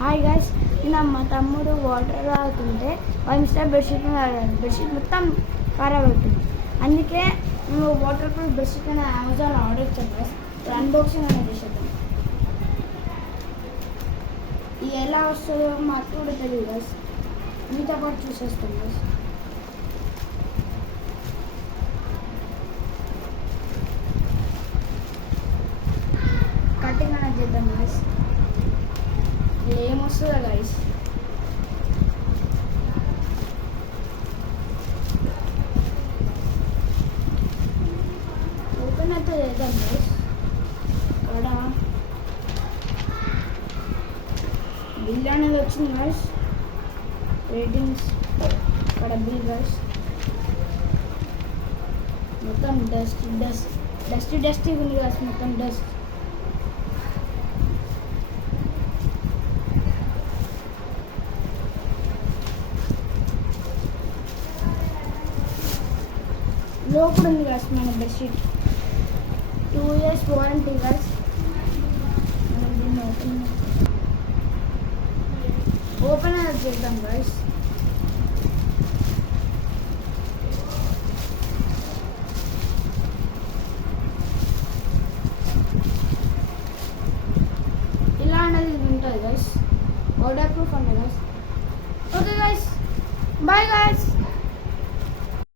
Hi guys, నిన్న మా తమ్ముడు వాటర్ తాగుతుంటే వాళ్ళ మిస్టర్ బెడ్షీట్ బెడ్షీట్ మొత్తం ఖరాబ్ అవుతుంది. అందుకే మేము వాటర్ ప్రూఫ్ బెడ్షీట్ అనేది అమెజాన్లో ఆర్డర్ ఇచ్చాం గైస్. అన్బాక్సింగ్ అనేది చేసేద్దాం. ఇది ఎలా వస్తుందో మాకు కూడా తెలియదు గైస్. మీతో పాటు చూసేస్తాం గైస్. కటింగ్ అనేది చేద్దాం గైస్. ఏమొస్తుందా గైస్? ఓపెన్ అయితే చేద్దాం గైస్. ఇక్కడ బిల్ అనేది వచ్చింది గైస్. రేటింగ్స్ ఇక్కడ బిల్ గైస్. మొత్తం డస్ట్ ఉంది గైస్. మొత్తం డస్ట్. లోపల ఉంది గైస్ మన బెడ్షీట్. 2 years వారంటీ గైస్. మనం దీన్ని ఓపెన్ అనేది చేద్దాం గైస్. ఇలా అనేది ఉంటుంది గైస్. వాటర్ ప్రూఫ్ అండి guys. Okay guys, bye guys.